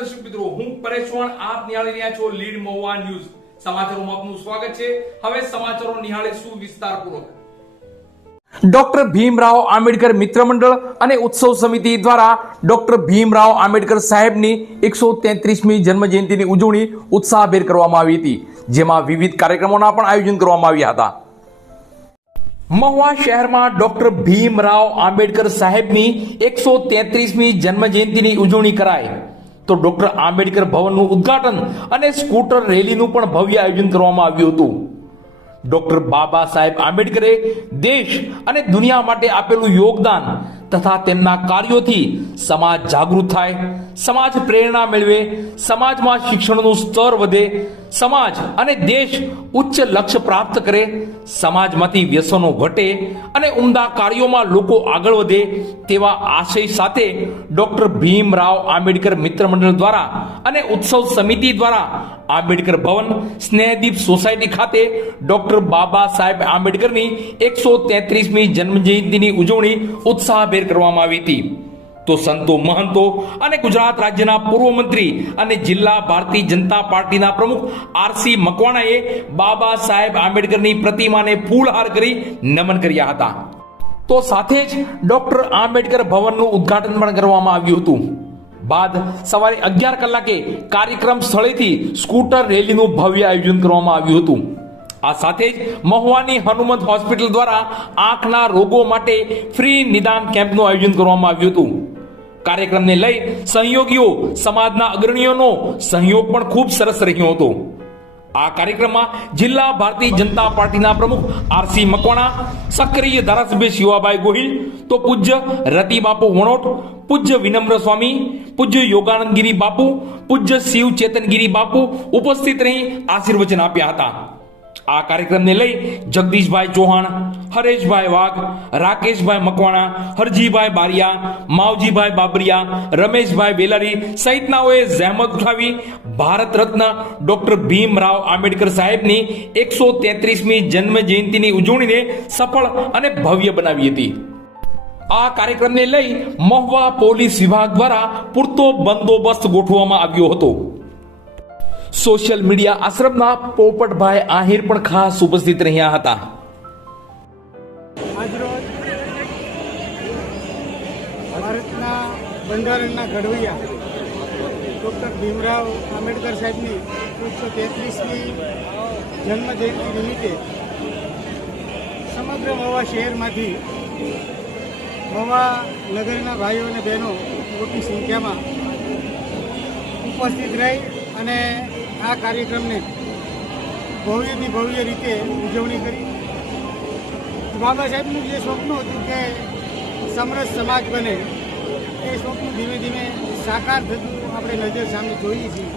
દર્શક મિત્રો, હું પરેશ ચૌહાણ, આપ નિહાળી રહ્યા છો લીડ મહુવા ન્યૂઝ. સમાચારોમાં આપનું સ્વાગત છે. હવે સમાચારો નિહાળીશું વિસ્તારપૂર્વક. ડોક્ટર ભીમરાવ આંબેડકર મિત્ર મંડળ અને ઉત્સવ સમિતિ દ્વારા ડોક્ટર ભીમરાવ આંબેડકર સાહેબની 133મી જન્મ જયંતિની ઉજવણી ઉત્સાહભેર કરવામાં આવી હતી, જેમાં વિવિધ કાર્યક્રમોના પણ આયોજન કરવામાં આવ્યા હતા. મહુવા શહેરમાં ડોક્ટર ભીમરાવ આંબેડકર સાહેબની 133મી જન્મ જયંતિની ઉજવણી કરાઈ તો ડોક્ટર આંબેડકર ભવનનું ઉદ્ઘાટન અને સ્કૂટર રેલીનું પણ ભવ્ય આયોજન કરવામાં આવ્યું હતું. ડોક્ટર બાબા સાહેબ આંબેડકરે દેશ અને દુનિયા માટે આપેલું યોગદાન તથા તેમના કાર્યોથી સમાજ જાગૃત થાય, સમાજ પ્રેરણા મેળવે, સમાજમાં શિક્ષણનું સ્તર વધે, સમાજ અને દેશ ઉચ્ચ લક્ષ્ય પ્રાપ્ત કરે, સમાજમાંથી વ્યસનો ઘટે અને ઉમદા કાર્યોમાં લોકો આગળ વધે તેવા આશય સાથે ડોક્ટર ભીમરાવ આંબેડકર મિત્ર મંડળ દ્વારા અને ઉત્સવ સમિતિ દ્વારા આંબેડકર ભવન સ્નેહદીપ સોસાયટી ખાતે ડોક્ટર બાબા સાહેબ આંબેડકરની 133મી જન્મ જયંતિની ઉજવણી ઉત્સાહભેર કરવામાં આવી હતી. તો સંતો, મહંતો અને ગુજરાત રાજ્યના પૂર્વ મંત્રી અને જિલ્લા ભારતીય જનતા પાર્ટીના પ્રમુખ આરસી મકવાણાએ બાબા સાહેબ આંબેડકરની પ્રતિમાને ફૂલહાર કરી નમન કર્યા હતા. તો સાથે જ ડોક્ટર આંબેડકર ભવનનું ઉદ્ઘાટન પણ કરવામાં આવ્યું હતું. બાદ સવારે 11 કલાકે કાર્યક્રમ સ્થળેથી સ્કૂટર રેલીનું ભવ્ય આયોજન કરવામાં આવ્યું હતું. આ સાથે જ મહુવાની હનુમંત હોસ્પિટલ દ્વારા આંખના રોગો માટે ફ્રી નિદાન કેમ્પનું આયોજન કરવામાં આવ્યું હતું. કાર્યક્રમને લઈ સહયોગીઓ સમાજના અગ્રણીઓનો સહયોગ પણ ખૂબ સરસ રહ્યો હતો. આ કાર્યક્રમમાં જિલ્લા ભારતીય જનતા પાર્ટીના પ્રમુખ આરસી મકવાણા, સક્રિય ધારાસભ્ય શિવાભાઈ ગોહિલ, તો પૂજ્ય રતિબાપુ વણોટ, પૂજ્ય વિનમ્ર સ્વામી, પૂજ્ય યોગાનંદગીરી બાપુ, પૂજ્ય શિવ ચેતનગીરી બાપુ ઉપસ્થિત રહી આશીર્વચન આપ્યા હતા. આ કાર્યક્રમને લઈ જગદીશભાઈ ચૌહાણ, હરેશભાઈ વાઘ, રાકેશભાઈ મકવાણા, હરજીભાઈ બારિયા, માવજીભાઈ બાબરિયા, રમેશભાઈ વેલારી સહિતનાઓએ જહેમત ઉઠાવી ભારત રત્ન ડોક્ટર ભીમરાવ આંબેડકર સાહેબની 133મી જન્મ જયંતિની ઉજવણીને સફળ અને ભવ્ય બનાવી હતી. આ કાર્યક્રમને લઈ મહુવા પોલીસ વિભાગ દ્વારા પૂરતો બંદોબસ્ત ગોઠવવામાં આવ્યો હતો. સોશિયલ મીડિયા આશ્રમના પોપટભાઈ આહિર પણ ખાસ ઉપસ્થિત રહ્યા હતા. આજરોજ ભારતના બંધારણના ઘડવૈયા ડૉક્ટર ભીમરાવ આંબેડકર સાહેબની 133મી જન્મ જયંતિ નિમિત્તે સમગ્ર મહુવા શહેરમાંથી મહુવા નગરના ભાઈઓ અને બહેનો મોટી સંખ્યામાં ઉપસ્થિત રહી અને આ કાર્યક્રમને ભવ્યથી ભવ્ય રીતે ઉજવણી કરી. બાબા સાહેબનું જે સ્વપ્ન હતું કે સમરસ સમાજ બને, એ સ્વપ્ન ધીમે ધીમે સાકાર થતું આપણે નજર સામે જોઈએ છીએ,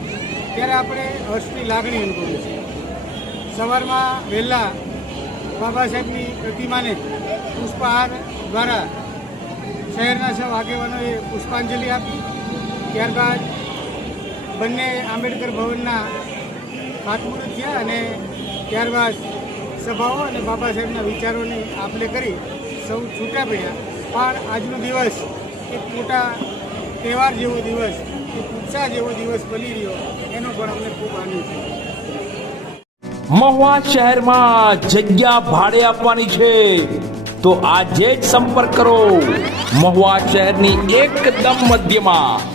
ત્યારે આપણે હર્ષની લાગણી અનુભવીએ છીએ. સવારમાં વહેલા બાબા સાહેબની પ્રતિમાને પુષ્પહાર દ્વારા શહેરના સૌ આગેવાનોએ પુષ્પાંજલિ આપી. ત્યારબાદ બંને આંબેડકર ભવનના ખાતમુહૂર્ત થયા અને ત્યારબાદ સભાઓ અને બાબા સાહેબના વિચારોની આપ-લે કરી સૌ છૂટા પડ્યા. પણ આજનો દિવસ એક મોટા તહેવાર જેવો દિવસ, એક ઉત્સાહ જેવો દિવસ બની રહ્યો, એનો પણ અમને ખૂબ આનંદ છે. મહુવા શહેરમાં જગ્યા ભાડે આપવાની છે તો આજે જ સંપર્ક કરો. મહુવા શહેરની એકદમ મધ્યમાં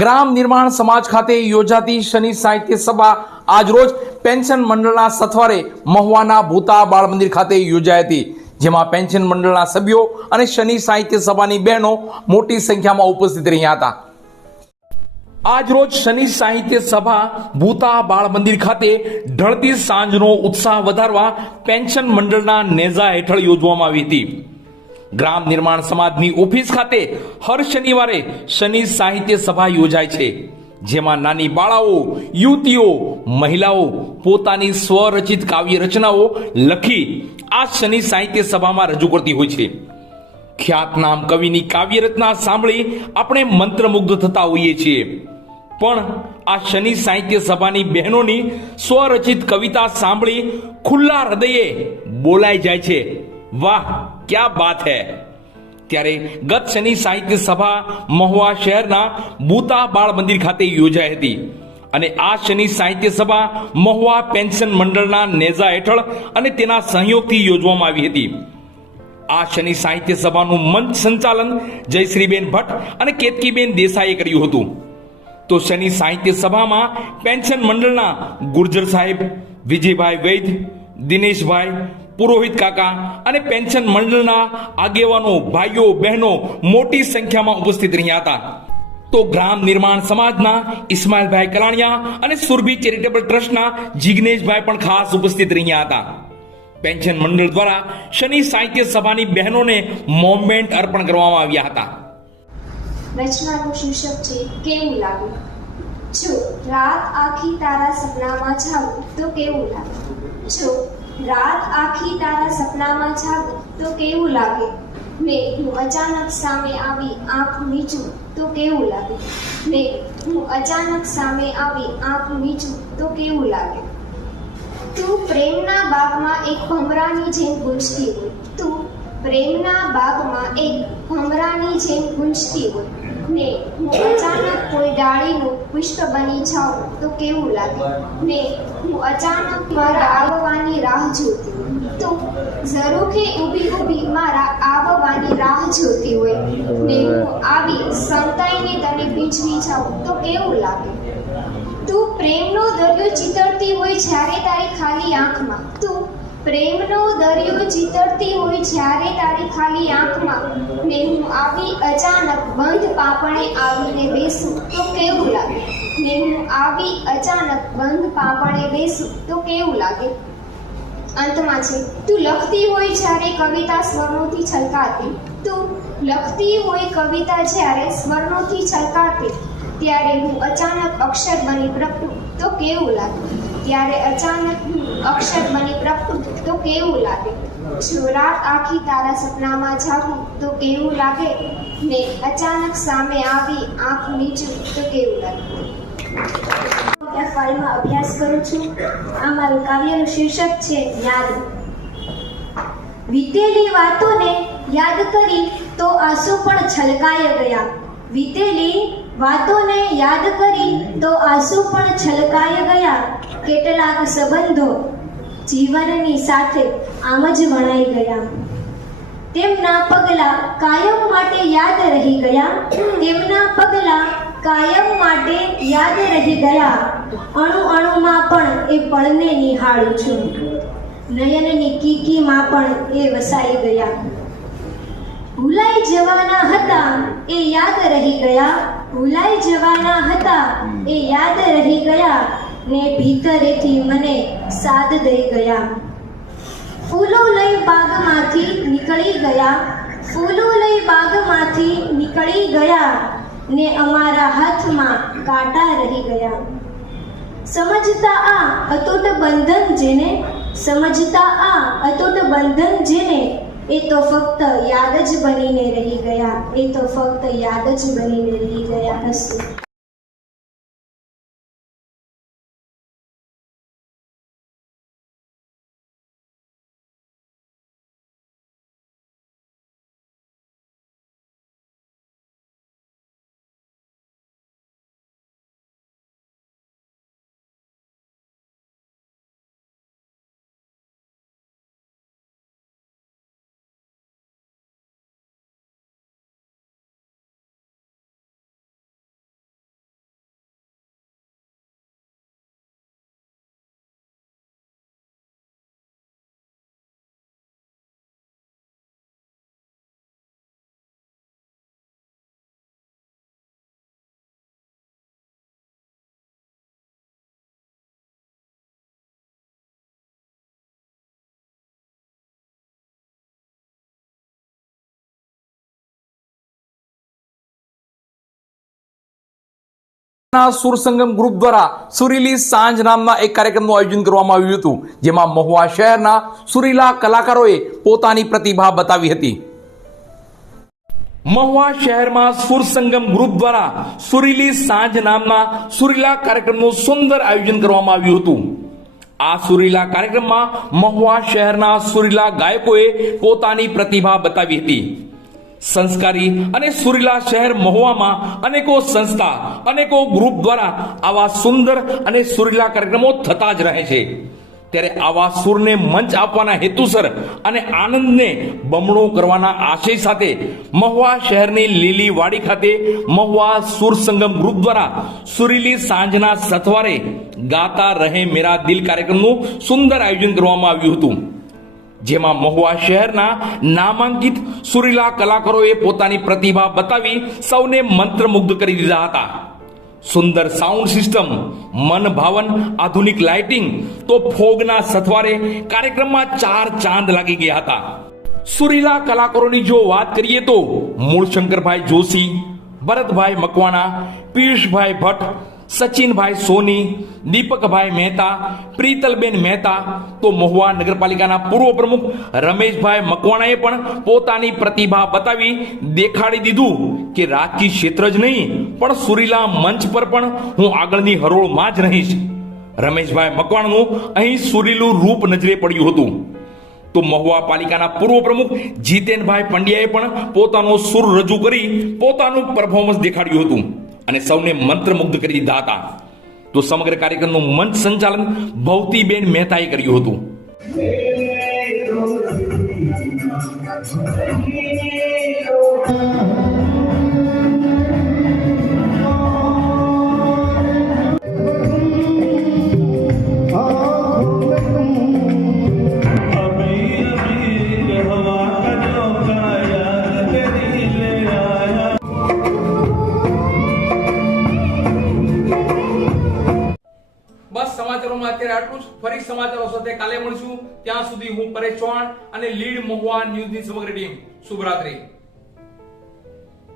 ગ્રામ નિર્માણ સમાજ ખાતે યોજાતી શનિ સાહિત્ય સભા આજરોજ પેન્શન મંડળના સથવારે મહુવાના ભૂતા બાળ મંદિર ખાતે યોજાઈ હતી, જેમાં પેન્શન મંડળના સભ્યો અને શનિ સાહિત્ય સભાની બહેનો મોટી સંખ્યામાં ઉપસ્થિત રહ્યા હતા. આજરોજ શનિ સાહિત્ય સભા ભૂતા બાળ મંદિર ખાતે ઢળતી સાંજનો ઉત્સાહ વધારવા પેન્શન મંડળના નેજા હેઠળ યોજવામાં આવી હતી. ગ્રામ નિર્માણ સમાજની ઓફિસ ખાતે હર શનિવારે શનિ સાહિત્ય સભા યોજાય છે, જેમાં નાની બાળાઓ, યુવતીઓ, મહિલાઓ પોતાની સ્વરચિત કાવ્ય રચનાઓ લખી આ શનિ સાહિત્ય સભામાં રજૂ કરતી હોય છે. ખ્યાતનામ કવિની કાવ્ય રચના સાંભળી આપણે મંત્રમુગ્ધ થતા હોઈએ છીએ, પણ આ શનિ સાહિત્ય સભાની બહેનોની સ્વરચિત કવિતા સાંભળી ખુલ્લા હૃદયે બોલાઈ જાય છે. વાહ, ક્યા બાત હૈ. ત્યારે ગત શનિ સાહિત્ય સભા મહુવા શહેરના ભૂતા બાળ મંદિર ખાતે યોજાઈ હતી અને આ શનિ સાહિત્ય સભા મહુવા પેન્શન મંડળના નેજા હેઠળ અને તેના સહયોગથી યોજવામાં આવી હતી. આ શનિ સાહિત્ય સભાનું મંચ સંચાલન જયશ્રીબેન ભટ્ટ અને કેતકીબેન દેસાઈએ કર્યું હતું. તો શનિ સાહિત્ય સભામાં પેન્શન મંડળના ગુર્જર સાહેબ, વિજયભાઈ વૈદ, દિનેશભાઈ, પુરોહિત કાકા અને પેન્શન મંડળના આગેવાનો, ભાઈઓ, બહેનો મોટી સંખ્યામાં ઉપસ્થિત રહ્યા હતા. તો ગ્રામ નિર્માણ સમાજના ઇસ્માઇલભાઈ કલાણિયા અને સુરભી ચેરિટેબલ ટ્રસ્ટના જિગ્નેશભાઈ પણ ખાસ ઉપસ્થિત રહ્યા હતા. પેન્શન મંડળ દ્વારા શનિ સાહિત્ય સભાની બહેનોને મોમેન્ટ અર્પણ કરવામાં આવ્યા હતા. રચનાનું શીર્ષક છે કેવું લાગે. જો રાત આખી તારા સપનામાં જાગું તો કેવું લાગે. જો રાત આખી તારા સપનામાં જાગું તો કેવું લાગે. મેં હું અચાનક સામે આવી આંખ મીચું તો કેવું લાગે. મેં હું અચાનક સામે આવી આંખ મીચું તો કેવું લાગે. તું પ્રેમના બાગમાં એક ભમરાની જેમ ગુંજતી હોય. તું પ્રેમના બાગમાં એક ભમરાની જેમ ગુંજતી હોય ને હું અચાનક કોઈ ડાળીનું પુષ્પ બની જાઉં તો કેવું લાગે. ને હું અચાનક મારા આવવાની રાહ જોતી હોય. તું ઝરૂખે ઊભી ઊભી મારા આવવાની રાહ જોતી હોય ને હું આવી સંતાઈને તને ભીંજવી જાઉં તો કેવું લાગે. તું પ્રેમનો દરિયો ચીતરતી હોય જ્યારે તારી ખાલી આંખમાં. તું પ્રેમનો દરિયો ચીતરતી હોય જ્યારે તારી ખાલી આંખમાં ને હું આવી અચાનક બંધ પાંપણે આવીને બેસું તો કેવું લાગે. ને હું આવી અચાનક બંધ પાંપણે બેસું તો કેવું લાગે. અંતમાં છે, તું લખતી હોય જ્યારે કવિતા સ્વરનોથી છલકાતી. તું લખતી હોય કવિતા જ્યારે સ્વરનોથી છલકાતી, ત્યારે હું અચાનક અક્ષર બની પ્રગટું તો કેવું લાગે. ત્યારે અચાનક હું અક્ષર બની પ્રગટું તો કેવું લાગે. જો રાત આખી તારા સપનામાં જાગું તો કેવું લાગે. ને અચાનક સામે આવી આંખ નીચું તો કેવું લાગે. ફાઇલમાં અભ્યાસ કરું છું. આ મારું કાવ્યનું શીર્ષક છે યાદ. વીતેલી વાતોને યાદ કરી તો આંસુ પણ છલકાય ગયા. વીતેલી વાતોને યાદ કરી તો આંસુ પણ છલકાય ગયા. કેટલાક સંબંધો જીવનની સાથે આમ જ વણાઈ ગયા. તેમના પગલાં કાયમ માટે યાદ રહી ગયા. તેમના પગલાં કાયમ માટે યાદ રહી ગયા. અણુ અણુમાં પણ એ પળને નિહાળું છું. નયનની કીકીમાં પણ એ વસાઈ ગયા. ભૂલાઈ જવાના હતા એ યાદ રહી ગયા. ભૂલાઈ જવાના હતા એ યાદ રહી ગયા ને ભીતરેથી મને સાદ દઈ ગયા. ફૂલો લઈ બાગમાંથી નીકળી ગયા. ફૂલો લઈ બાગમાંથી નીકળી ગયા ને અમારા હાથમાં કાંટા રહી ગયા. સમજતા આ અતૂટ બંધન જેને, સમજતા આ અતૂટ બંધન જેને, એ તો ફક્ત યાદ જ બનીને રહી ગયા. એ તો ફક્ત યાદ જ બનીને રહી ગયા હશે. સુરસંગમ ગ્રુપ દ્વારા સુરીલી સાંજ નામના એક કાર્યક્રમનું આયોજન કરવામાં આવ્યું હતું, જેમાં મહુવા શહેરના સુરીલા કલાકારોએ પોતાની પ્રતિભા બતાવી હતી. મહુવા શહેરમાં સુરસંગમ ગ્રુપ દ્વારા સુરીલી સાંજ નામના સુરીલા કાર્યક્રમનું સુંદર આયોજન કરવામાં આવ્યું હતું. આ સુરીલા કાર્યક્રમમાં મહુવા શહેરના સુરીલા ગાયકોએ પોતાની પ્રતિભા બતાવી હતી. સંસ્કારી અને સુરીલા શહેર મહુવામાં અનેકો સંસ્થા, અનેકો ગ્રુપ દ્વારા આવા સુંદર અને સુરીલા કાર્યક્રમો થતા જ રહે છે. ત્યારે આવા સુરને મંચ આપવાના હેતુસર અને આનંદને બમણો કરવાના આશય સાથે મહુવા શહેરની લીલી વાડી ખાતે મહુવા સુરસંગમ ગ્રુપ દ્વારા સુરીલી સાંજના સથવારે ગાતા રહે મેરા દિલ કાર્યક્રમનું સુંદર આયોજન કરવામાં આવ્યું હતું, જેમાં મહુવા શહેરના નામાંકિત સુરીલા કલાકારોએ પોતાની પ્રતિભા બતાવી સૌને મંત્રમુગ્ધ કરી દીધા હતા. સુંદર સાઉન્ડ સિસ્ટમ, મન ભાવન આધુનિક લાઇટિંગ તો ફોગના સથવારે કાર્યક્રમમાં 4 ચાંદ લાગી ગયા હતા. સુરીલા કલાકારોની જો વાત કરીએ તો મૂળશંકરભાઈ જોશી, ભરતભાઈ મકવાણા, પિયુષભાઈ ભટ્ટ, સચિનભાઈ સોની, દીપકભાઈ મહેતા, પ્રીતલબેન મહેતા તો મહુવા નગરપાલિકાના પૂર્વ પ્રમુખ રમેશભાઈ મકવાણાએ પણ પોતાની પ્રતિભા બતાવી દેખાડી દીધું કે રાજકીય ક્ષેત્ર જ નહીં પણ સુરીલા મંચ પર પણ હું આગળની હરોળમાં જ રહીશ. રમેશભાઈ મકવાણાનું અહીં સુરીલું રૂપ નજરે પડ્યું હતું. તો મહુવા પાલિકાના પૂર્વ પ્રમુખ જીતેનભાઈ પંડ્યાએ પણ પોતાનો સુર રજૂ કરી પોતાનું પરફોર્મન્સ દેખાડ્યું હતું અને સૌને મંત્રમુગ્ધ કરી દીધા હતા. તો સમગ્ર કાર્યક્રમનું મંચ સંચાલન ભવતીબેન મહેતાએ કર્યું હતું. બસ સમાચારોમાં અત્યારે આટલું જ. ફરી સમાચારો સાથે કાલે મળશું. ત્યાં સુધી હું પરેશ ચૌહાણ અને લીડ મહુવા ન્યૂઝની સમગ્ર ટીમ શુભરાત્રી.